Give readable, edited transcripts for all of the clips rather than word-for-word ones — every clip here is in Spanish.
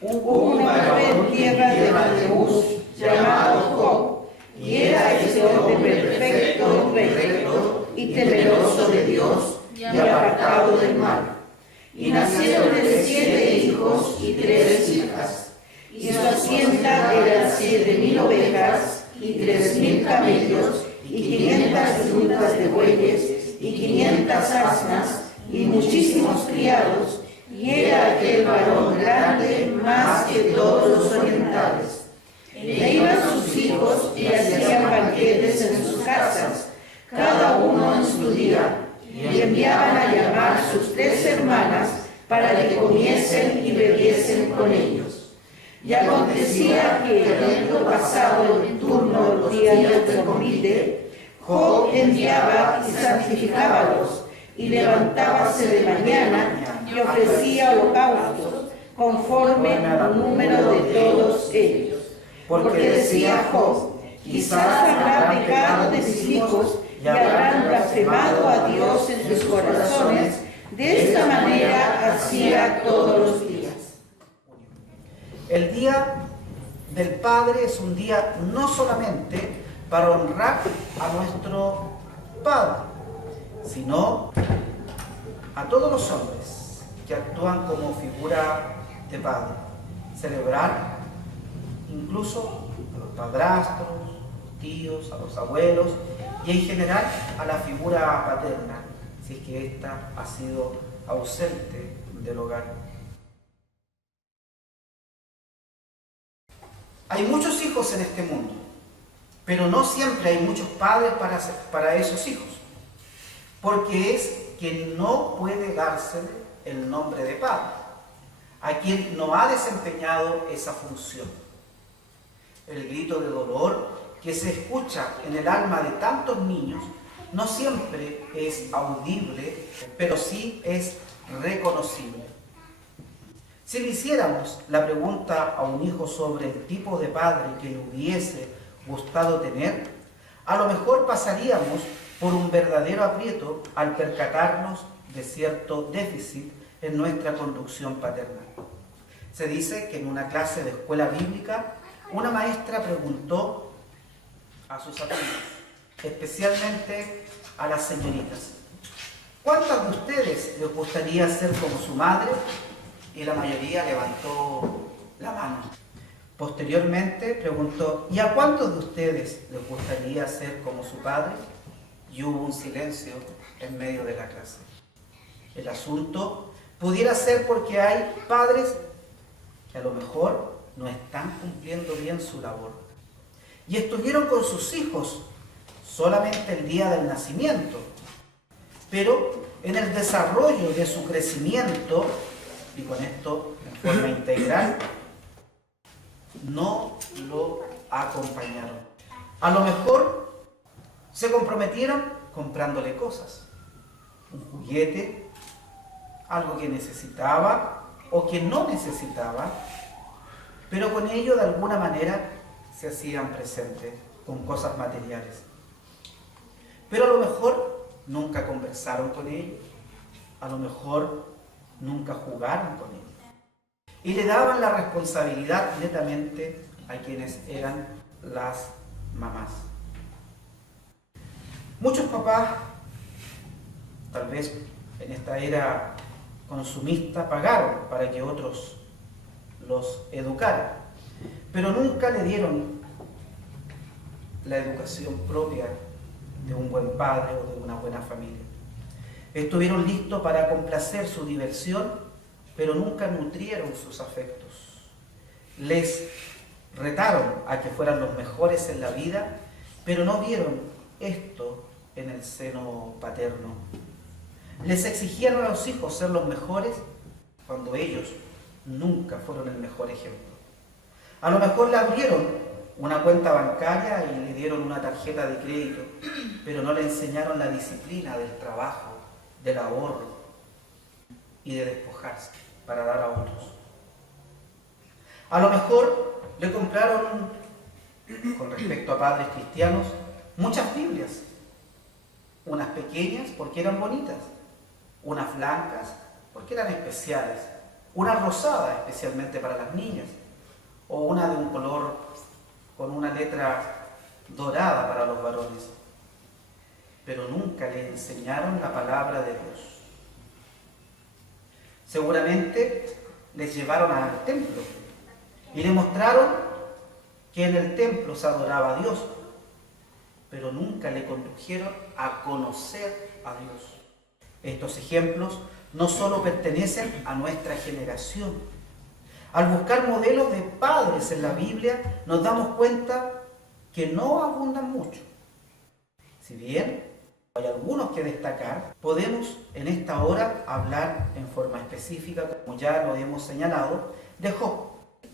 Hubo un varón en tierra de Uz llamado Job, y era este hombre perfecto y recto, y temeroso de Dios, y apartado del mal. Y nacieron 7 hijos y 3 hijas. Y su hacienda era 7.000 ovejas, y 3.000 camellos, y 500 yuntas de bueyes, y 500 asnas, y muchísimos criados, y era aquel varón grande más que todos los orientales. E iban sus hijos y hacían banquetes en sus casas, cada uno en su día, y enviaban a llamar sus 3 hermanas para que comiesen y bebiesen con ellos. Y acontecía que, habiendo pasado el turno los días del convite, Job enviaba y santificábalos, y levantábase de mañana y ofrecía holocaustos, conforme al número de todos ellos. Porque decía Job: quizás habrá pecado de mis hijos, y habrán blasfemado a Dios en sus corazones. De esta manera hacía todos los días. El Día del Padre es un día no solamente para honrar a nuestro Padre, sino a todos los hombres que actúan como figura de padre. Celebrar incluso a los padrastros, tíos, a los abuelos y en general a la figura paterna, si es que ésta ha sido ausente del hogar. Hay muchos hijos en este mundo, pero no siempre hay muchos padres para esos hijos, porque es quien no puede dársele el nombre de padre, a quien no ha desempeñado esa función. El grito de dolor que se escucha en el alma de tantos niños no siempre es audible, pero sí es reconocible. Si le hiciéramos la pregunta a un hijo sobre el tipo de padre que le hubiese gustado tener, a lo mejor pasaríamos por un verdadero aprieto al percatarnos de cierto déficit en nuestra conducción paterna. Se dice que en una clase de escuela bíblica, una maestra preguntó a sus alumnos, especialmente a las señoritas: ¿cuántas de ustedes les gustaría ser como su madre? Y la mayoría levantó la mano. Posteriormente preguntó: ¿y a cuántos de ustedes les gustaría ser como su padre? Y hubo un silencio en medio de la clase. El asunto pudiera ser porque hay padres que a lo mejor no están cumpliendo bien su labor y estuvieron con sus hijos solamente el día del nacimiento, pero en el desarrollo de su crecimiento, y con esto en forma integral, no lo acompañaron. A lo mejor se comprometieron comprándole cosas, un juguete, algo que necesitaba o que no necesitaba, pero con ello de alguna manera se hacían presentes con cosas materiales. Pero a lo mejor nunca conversaron con ellos, a lo mejor nunca jugaron con ellos. Y le daban la responsabilidad netamente a quienes eran las mamás. Muchos papás, tal vez en esta era consumista, pagaron para que otros los educaran, pero nunca le dieron la educación propia de un buen padre o de una buena familia. Estuvieron listos para complacer su diversión, pero nunca nutrieron sus afectos. Les retaron a que fueran los mejores en la vida, pero no vieron esto en el seno paterno. Les exigían a los hijos ser los mejores cuando ellos nunca fueron el mejor ejemplo. A lo mejor le abrieron una cuenta bancaria y le dieron una tarjeta de crédito, pero no le enseñaron la disciplina del trabajo, del ahorro y de despojarse para dar a otros. A lo mejor le compraron, con respecto a padres cristianos, muchas Biblias, unas pequeñas porque eran bonitas, unas blancas porque eran especiales, una rosada especialmente para las niñas, o una de un color con una letra dorada para los varones, pero nunca le enseñaron la palabra de Dios. Seguramente les llevaron al templo y le mostraron que en el templo se adoraba a Dios, pero nunca le condujeron a conocer a Dios. Estos ejemplos no solo pertenecen a nuestra generación. Al buscar modelos de padres en la Biblia, nos damos cuenta que no abundan mucho. Si bien hay algunos que destacar, podemos en esta hora hablar en forma específica, como ya lo hemos señalado, de Job.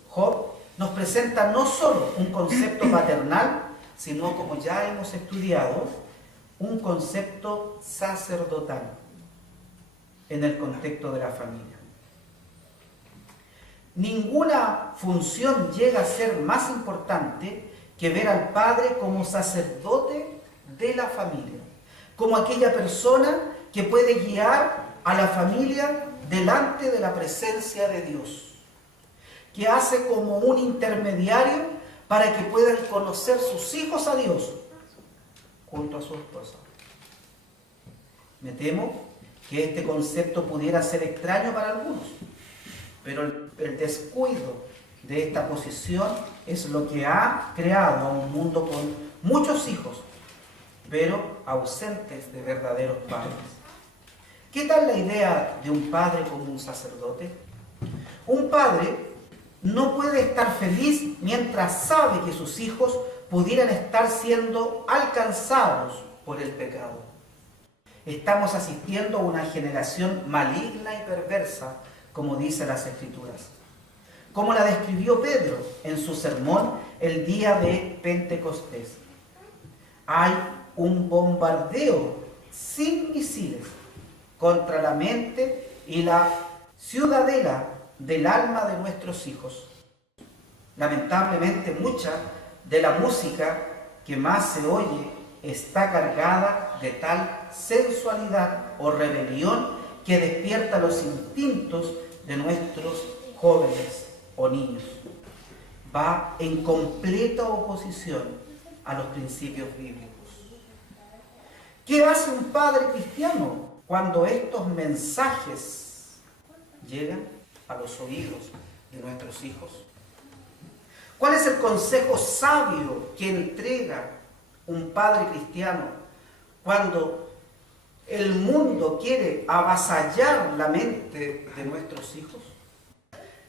Job nos presenta no solo un concepto paternal, sino, como ya hemos estudiado, un concepto sacerdotal en el contexto de la familia. Ninguna función llega a ser más importante que ver al padre como sacerdote de la familia, como aquella persona que puede guiar a la familia delante de la presencia de Dios, que hace como un intermediario para que puedan conocer sus hijos a Dios junto a su esposa. Me temo que este concepto pudiera ser extraño para algunos, pero el descuido de esta posición es lo que ha creado un mundo con muchos hijos, pero ausentes de verdaderos padres. ¿Qué tal la idea de un padre como un sacerdote? Un padre no puede estar feliz mientras sabe que sus hijos pudieran estar siendo alcanzados por el pecado. Estamos asistiendo a una generación maligna y perversa, como dicen las Escrituras. Como la describió Pedro en su sermón el día de Pentecostés. Hay un bombardeo sin misiles contra la mente y la ciudadela del alma de nuestros hijos. Lamentablemente, mucha de la música que más se oye está cargada de tal sensualidad o rebelión que despierta los instintos de nuestros jóvenes o niños. Va en completa oposición a los principios bíblicos. ¿Qué hace un padre cristiano cuando estos mensajes llegan a los oídos de nuestros hijos? ¿Cuál es el consejo sabio que entrega un padre cristiano cuando el mundo quiere avasallar la mente de nuestros hijos?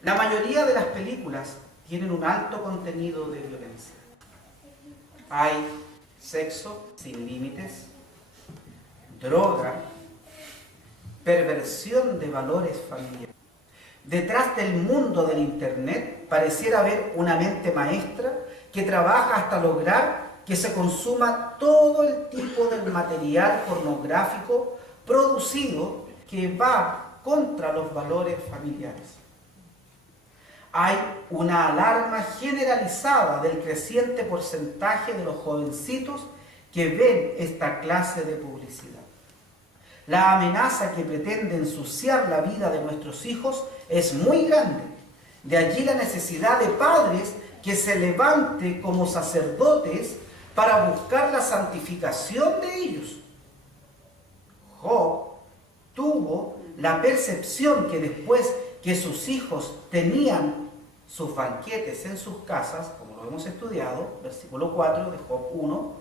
La mayoría de las películas tienen un alto contenido de violencia. Hay sexo sin límites, droga, perversión de valores familiares. Detrás del mundo del Internet pareciera haber una mente maestra que trabaja hasta lograr que se consuma todo el tipo de material pornográfico producido que va contra los valores familiares. Hay una alarma generalizada del creciente porcentaje de los jovencitos que ven esta clase de publicidad. La amenaza que pretende ensuciar la vida de nuestros hijos es muy grande. De allí la necesidad de padres que se levanten como sacerdotes para buscar la santificación de ellos. Job tuvo la percepción que después que sus hijos tenían sus banquetes en sus casas, como lo hemos estudiado, versículo 4 de Job 1,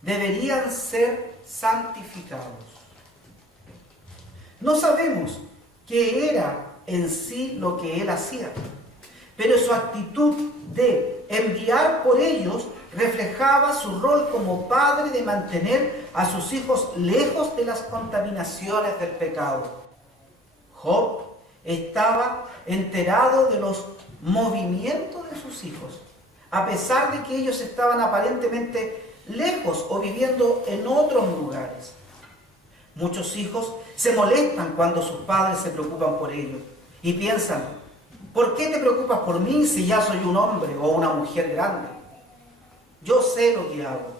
deberían ser santificados. No sabemos qué era en sí lo que él hacía, pero su actitud de enviar por ellos reflejaba su rol como padre de mantener a sus hijos lejos de las contaminaciones del pecado. Job estaba enterado de los movimientos de sus hijos, a pesar de que ellos estaban aparentemente lejos o viviendo en otros lugares. Muchos hijos se molestan cuando sus padres se preocupan por ellos y piensan: ¿por qué te preocupas por mí si ya soy un hombre o una mujer grande? Yo sé lo que hago.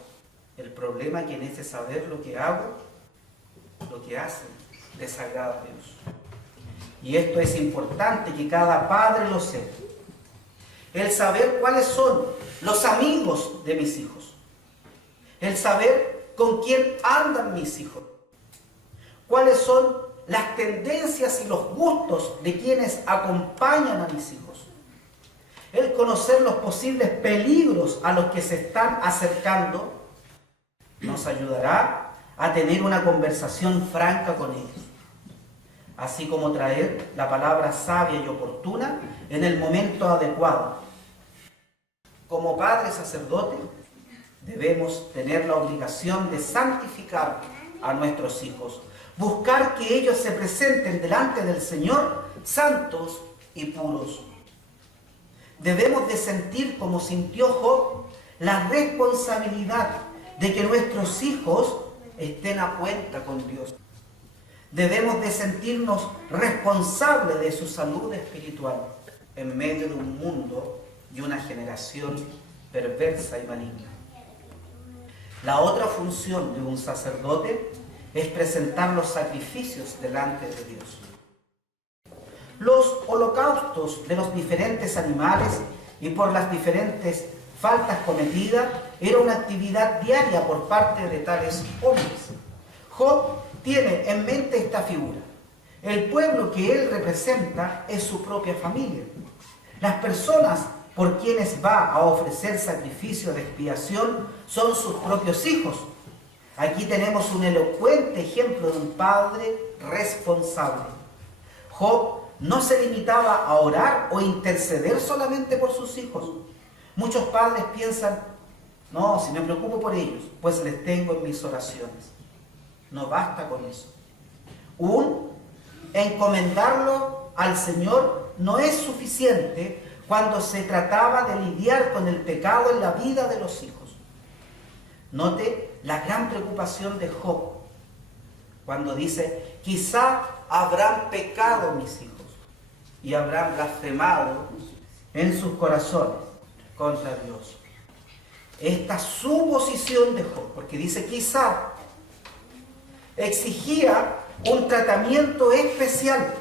El problema es que en ese saber lo que hago, lo que hacen, desagrada a Dios. Y esto es importante que cada padre lo sepa. El saber cuáles son los amigos de mis hijos. El saber con quién andan mis hijos. Cuáles son las tendencias y los gustos de quienes acompañan a mis hijos. El conocer los posibles peligros a los que se están acercando nos ayudará a tener una conversación franca con ellos, así como traer la palabra sabia y oportuna en el momento adecuado. Como padre sacerdote, debemos tener la obligación de santificar a nuestros hijos, buscar que ellos se presenten delante del Señor santos y puros. Debemos de sentir, como sintió Job, la responsabilidad de que nuestros hijos estén a cuenta con Dios. Debemos de sentirnos responsables de su salud espiritual en medio de un mundo y una generación perversa y maligna. La otra función de un sacerdote es presentar los sacrificios delante de Dios. Los holocaustos de los diferentes animales y por las diferentes faltas cometidas era una actividad diaria por parte de tales hombres. Job tiene en mente esta figura. El pueblo que él representa es su propia familia. Las personas por quienes va a ofrecer sacrificio de expiación son sus propios hijos. Aquí tenemos un elocuente ejemplo de un padre responsable. Job no se limitaba a orar o interceder solamente por sus hijos. Muchos padres piensan, no, si me preocupo por ellos, pues les tengo en mis oraciones. No basta con eso. Encomendarlo al Señor no es suficiente cuando se trataba de lidiar con el pecado en la vida de los hijos. Note la gran preocupación de Job cuando dice, quizá habrán pecado mis hijos y habrán blasfemado en sus corazones contra Dios. Esta suposición de Job, porque dice quizá, exigía un tratamiento especial.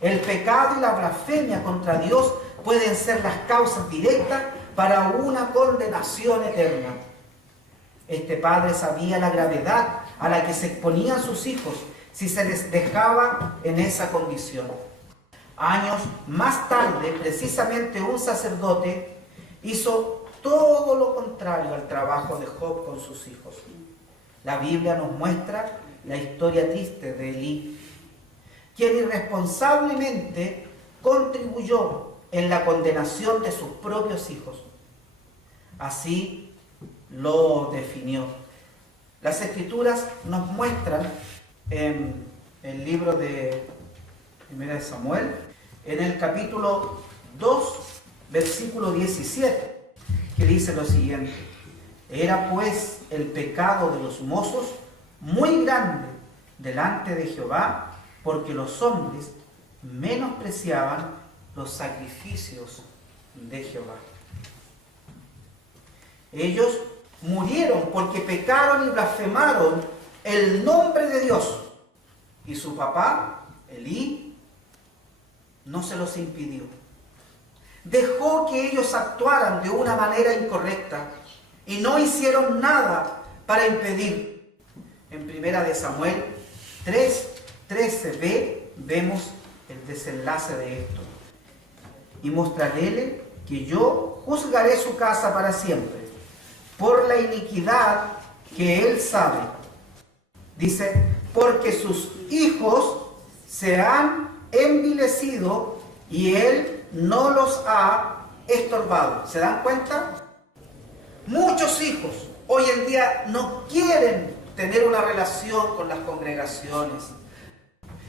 El pecado y la blasfemia contra Dios pueden ser las causas directas para una condenación eterna. Este padre sabía la gravedad a la que se exponían sus hijos si se les dejaba en esa condición. Años más tarde, precisamente un sacerdote hizo todo lo contrario al trabajo de Job con sus hijos. La Biblia nos muestra la historia triste de Elí, quien irresponsablemente contribuyó en la condenación de sus propios hijos. Así lo definió. Las Escrituras nos muestran en el libro de 1 Samuel, en el capítulo 2, versículo 17, que dice lo siguiente: era pues el pecado de los mozos muy grande delante de Jehová, porque los hombres menospreciaban los sacrificios de Jehová. Ellos murieron porque pecaron y blasfemaron el nombre de Dios. Y su papá, Elí, no se los impidió. Dejó que ellos actuaran de una manera incorrecta y no hicieron nada para impedir. En 1 Samuel 3:13b vemos el desenlace de esto. Y mostraréle que yo juzgaré su casa para siempre, por la iniquidad que él sabe. Dice, porque sus hijos se han envilecido y él no los ha estorbado. ¿Se dan cuenta? Muchos hijos hoy en día no quieren tener una relación con las congregaciones.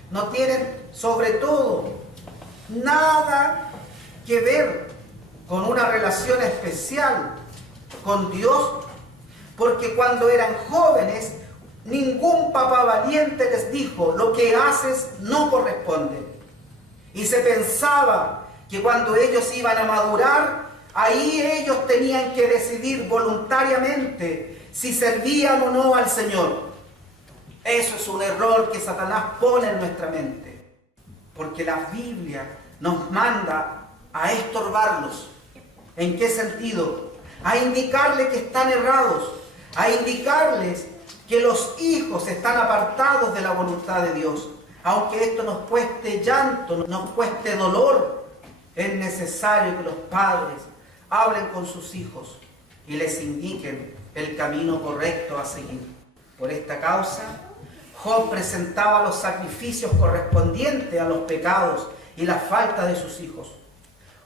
No tienen, sobre todo, nada que ver con una relación especial con Dios, porque cuando eran jóvenes, ningún papá valiente les dijo, lo que haces no corresponde. Y se pensaba que cuando ellos iban a madurar, ahí ellos tenían que decidir voluntariamente si servían o no al Señor. Eso es un error que Satanás pone en nuestra mente. porque la Biblia nos manda a estorbarlos. ¿En qué sentido? A indicarles que están errados, a indicarles que los hijos están apartados de la voluntad de Dios. Aunque esto nos cueste llanto, nos cueste dolor, es necesario que los padres hablen con sus hijos y les indiquen el camino correcto a seguir. Por esta causa, Job presentaba los sacrificios correspondientes a los pecados y la falta de sus hijos.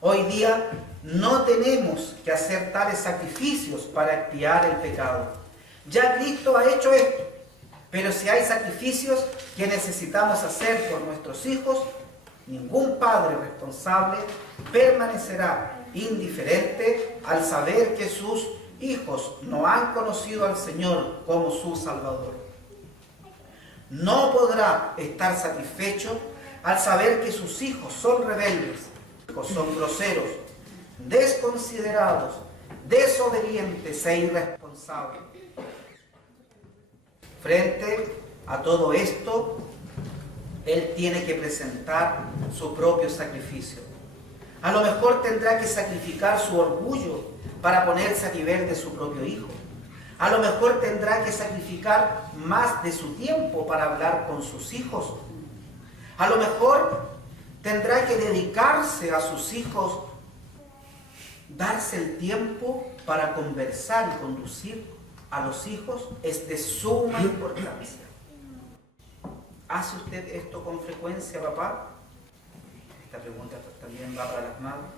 Hoy día no tenemos que hacer tales sacrificios para expiar el pecado. Ya Cristo ha hecho esto, pero si hay sacrificios que necesitamos hacer por nuestros hijos, ningún padre responsable permanecerá indiferente al saber que sus hijos no han conocido al Señor como su Salvador. No podrá estar satisfecho al saber que sus hijos son rebeldes, son groseros, desconsiderados, desobedientes e irresponsables. Frente a todo esto, él tiene que presentar su propio sacrificio. A lo mejor tendrá que sacrificar su orgullo para ponerse a nivel de su propio hijo. A lo mejor tendrá que sacrificar más de su tiempo para hablar con sus hijos. A lo mejor tendrá que dedicarse a sus hijos, darse el tiempo para conversar y conducir a los hijos es de suma importancia. ¿Hace usted esto con frecuencia, papá? Esta pregunta también va para las madres.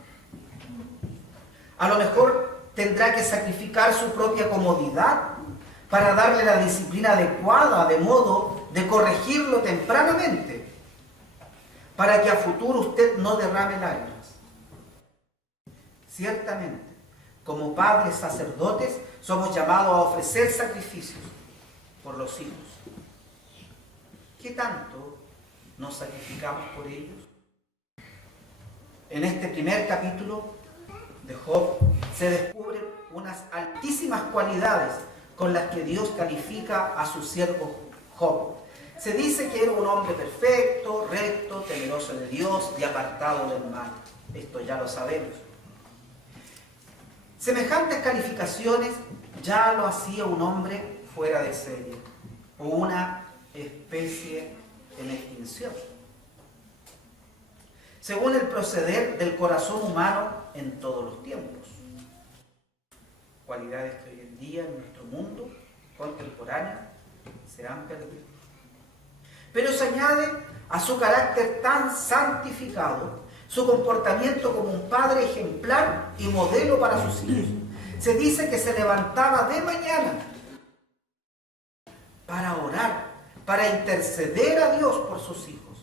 A lo mejor tendrá que sacrificar su propia comodidad para darle la disciplina adecuada, de modo de corregirlo tempranamente, para que a futuro usted no derrame lágrimas. Ciertamente, como padres sacerdotes, somos llamados a ofrecer sacrificios por los hijos. ¿Qué tanto nos sacrificamos por ellos? En este primer capítulo de Job se descubren unas altísimas cualidades con las que Dios califica a su siervo Job. Se dice que era un hombre perfecto, recto, temeroso de Dios y apartado del mal. Esto ya lo sabemos. Semejantes calificaciones ya lo hacía un hombre fuera de serie o una especie en extinción. Según el proceder del corazón humano en todos los tiempos. Cualidades que hoy en día en nuestro mundo contemporáneo se han perdido. Pero se añade a su carácter tan santificado, su comportamiento como un padre ejemplar y modelo para sus hijos. Se dice que se levantaba de mañana para orar, para interceder a Dios por sus hijos,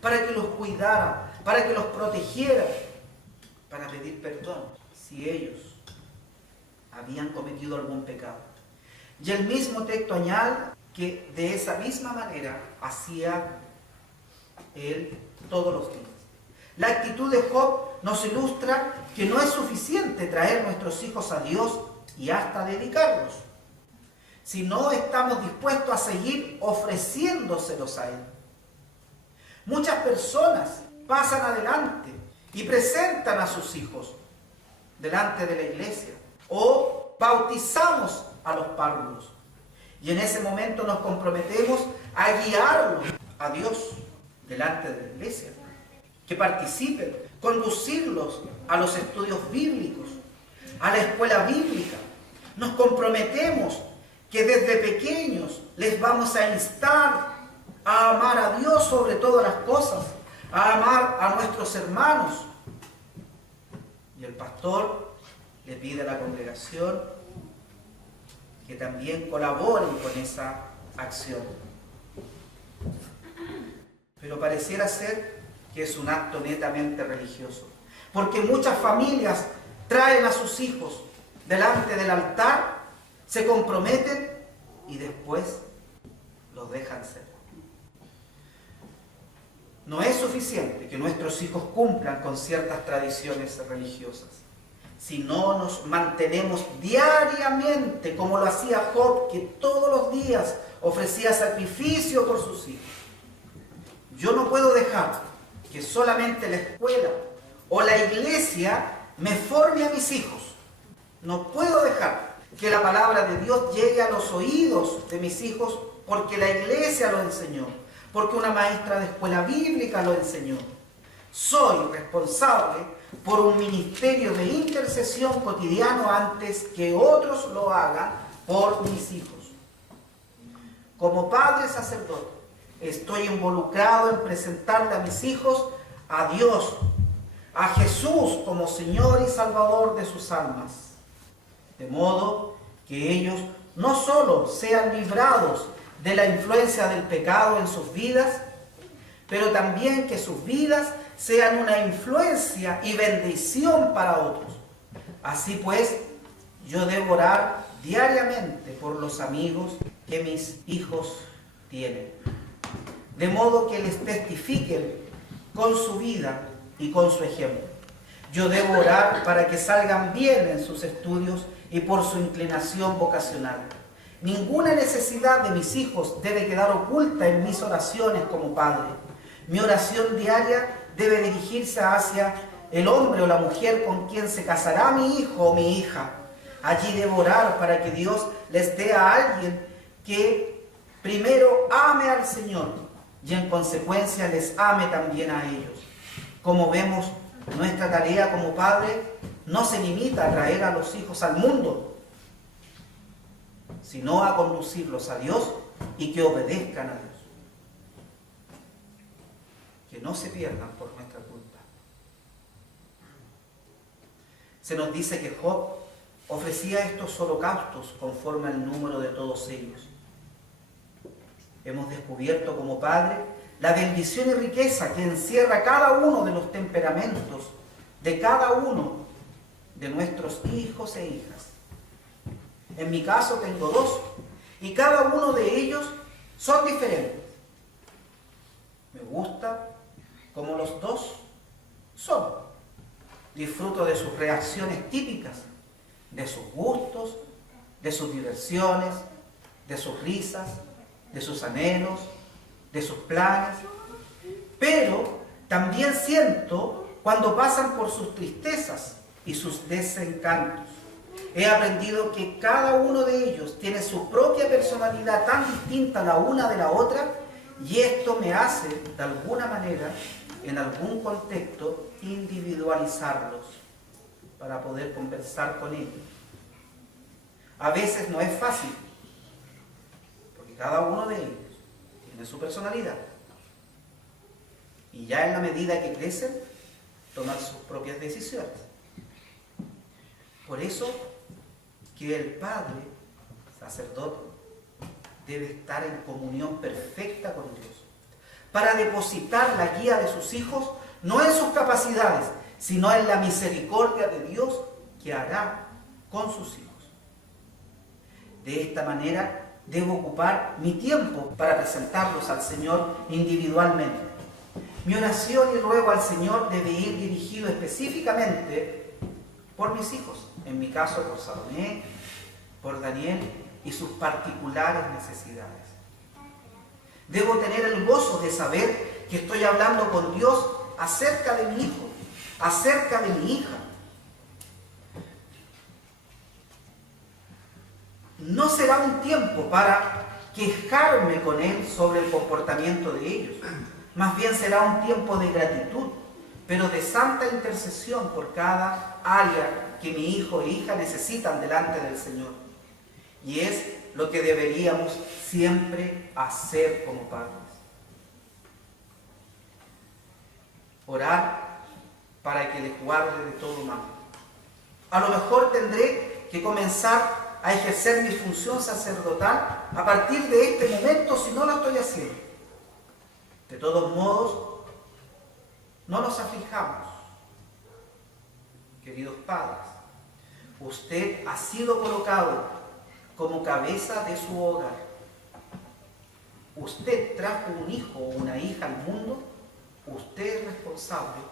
para que los cuidara, para que los protegiera, para pedir perdón si ellos habían cometido algún pecado. Y el mismo texto añade que de esa misma manera hacía él todos los días. La actitud de Job nos ilustra que no es suficiente traer nuestros hijos a Dios y hasta dedicarlos, si no estamos dispuestos a seguir ofreciéndoselos a Él. Muchas personas pasan adelante y presentan a sus hijos delante de la iglesia o bautizamos a los párvulos y en ese momento nos comprometemos a guiarlos a Dios delante de la iglesia, que participen, conducirlos a los estudios bíblicos, a la escuela bíblica. Nos comprometemos que desde pequeños les vamos a instar a amar a Dios sobre todas las cosas, a amar a nuestros hermanos. Y el pastor le pide a la congregación que también colaboren con esa acción. Pero pareciera ser que es un acto netamente religioso, porque muchas familias traen a sus hijos delante del altar, se comprometen y después los dejan ser. No es suficiente que nuestros hijos cumplan con ciertas tradiciones religiosas. Si no nos mantenemos diariamente, como lo hacía Job, que todos los días ofrecía sacrificio por sus hijos. Yo no puedo dejar que solamente la escuela o la iglesia me forme a mis hijos. No puedo dejar que la palabra de Dios llegue a los oídos de mis hijos porque la iglesia lo enseñó, porque una maestra de escuela bíblica lo enseñó. Soy responsable por un ministerio de intercesión cotidiano antes que otros lo hagan por mis hijos. Como padre sacerdote, estoy involucrado en presentarle a mis hijos a Dios, a Jesús como Señor y Salvador de sus almas, de modo que ellos no solo sean librados de la influencia del pecado en sus vidas, pero también que sus vidas sean una influencia y bendición para otros. Así pues, yo debo orar diariamente por los amigos que mis hijos tienen, de modo que les testifiquen con su vida y con su ejemplo. Yo debo orar para que salgan bien en sus estudios y por su inclinación vocacional. Ninguna necesidad de mis hijos debe quedar oculta en mis oraciones como padre. Mi oración diaria debe dirigirse hacia el hombre o la mujer con quien se casará mi hijo o mi hija. Allí debo orar para que Dios les dé a alguien que primero ame al Señor y en consecuencia les ame también a ellos. Como vemos, nuestra tarea como padre no se limita a traer a los hijos al mundo, sino a conducirlos a Dios y que obedezcan a Dios. Que no se pierdan por nuestra culpa. Se nos dice que Job ofrecía estos holocaustos conforme al número de todos ellos. Hemos descubierto como padre la bendición y riqueza que encierra cada uno de los temperamentos de cada uno de nuestros hijos e hijas. En mi caso tengo 2 y cada uno de ellos son diferentes. Me gusta como los 2 son. Disfruto de sus reacciones típicas, de sus gustos, de sus diversiones, de sus risas, de sus anhelos, de sus planes, pero también siento cuando pasan por sus tristezas y sus desencantos. He aprendido que cada uno de ellos tiene su propia personalidad tan distinta la una de la otra, y esto me hace, de alguna manera, en algún contexto, individualizarlos para poder conversar con ellos. A veces no es fácil, porque cada uno de ellos tiene su personalidad. Y ya en la medida que crecen, toman sus propias decisiones. Por eso que el padre, sacerdote, debe estar en comunión perfecta con Dios, para depositar la guía de sus hijos, no en sus capacidades, sino en la misericordia de Dios que hará con sus hijos. De esta manera, debo ocupar mi tiempo para presentarlos al Señor individualmente. Mi oración y ruego al Señor debe ir dirigido específicamente por mis hijos, en mi caso por Salomé, por Daniel y sus particulares necesidades. Debo tener el gozo de saber que estoy hablando con Dios acerca de mi hijo, acerca de mi hija. No será un tiempo para quejarme con él sobre el comportamiento de ellos. Más bien será un tiempo de gratitud, pero de santa intercesión por cada área que mi hijo e hija necesitan delante del Señor. Y es lo que deberíamos siempre hacer como padres. Orar para que les guarde de todo mal. A lo mejor tendré que comenzar a ejercer mi función sacerdotal a partir de este momento si no lo estoy haciendo. De todos modos, no nos aflijamos, queridos padres. Usted ha sido colocado como cabeza de su hogar. Usted trajo un hijo o una hija al mundo. Usted es responsable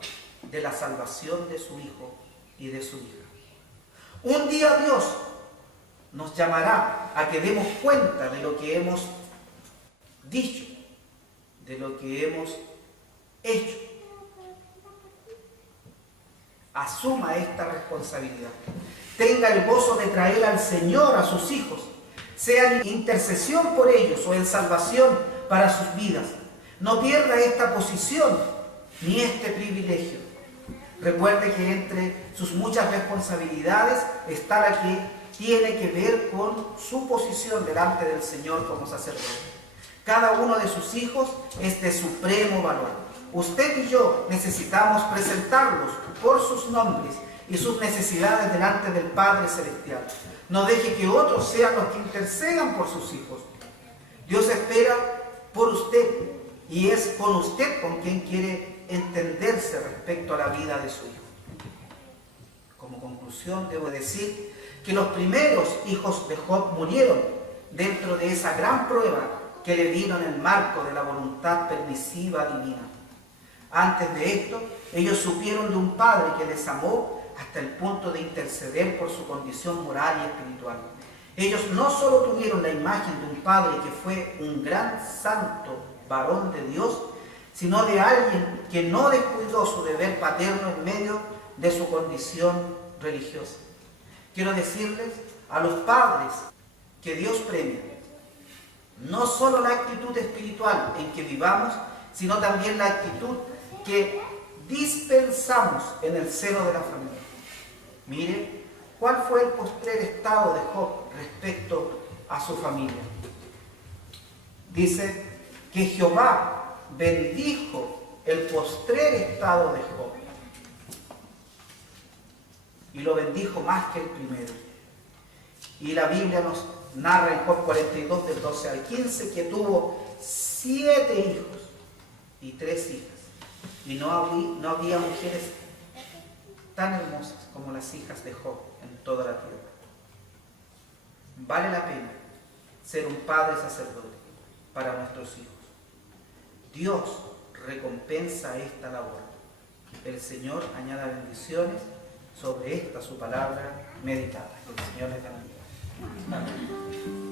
de la salvación de su hijo y de su hija. Un día Dios nos llamará a que demos cuenta de lo que hemos dicho, de lo que hemos hecho, asuma esta responsabilidad. Tenga el gozo de traer al Señor a sus hijos, sea en intercesión por ellos o en salvación para sus vidas. No pierda esta posición ni este privilegio. Recuerde que entre sus muchas responsabilidades está la que tiene que ver con su posición delante del Señor como sacerdote. Cada uno de sus hijos es de supremo valor. Usted y yo necesitamos presentarlos por sus nombres y sus necesidades delante del Padre Celestial. No deje que otros sean los que intercedan por sus hijos. Dios espera por usted y es con usted con quien quiere entenderse respecto a la vida de su hijo. Como conclusión, debo decir que los primeros hijos de Job murieron dentro de esa gran prueba que le vino en el marco de la voluntad permisiva divina. Antes de esto, ellos supieron de un padre que les amó hasta el punto de interceder por su condición moral y espiritual. Ellos no solo tuvieron la imagen de un padre que fue un gran santo varón de Dios, sino de alguien que no descuidó su deber paterno en medio de su condición religiosa. Quiero decirles a los padres que Dios premia no solo la actitud espiritual en que vivamos, sino también la actitud que dispensamos en el seno de la familia. Mire, ¿cuál fue el postrer estado de Job respecto a su familia? Dice que Jehová bendijo el postrer estado de Job y lo bendijo más que el primero. Y la Biblia nos narra en Job 42 del 12 al 15 que tuvo 7 hijos y 3 hijas, y no había mujeres tan hermosas como las hijas de Job en toda la tierra. Vale la pena ser un padre sacerdote para nuestros hijos. Dios recompensa esta labor. El Señor añada bendiciones sobre esta su palabra meditada. Que el Señor les bendiga. Amén.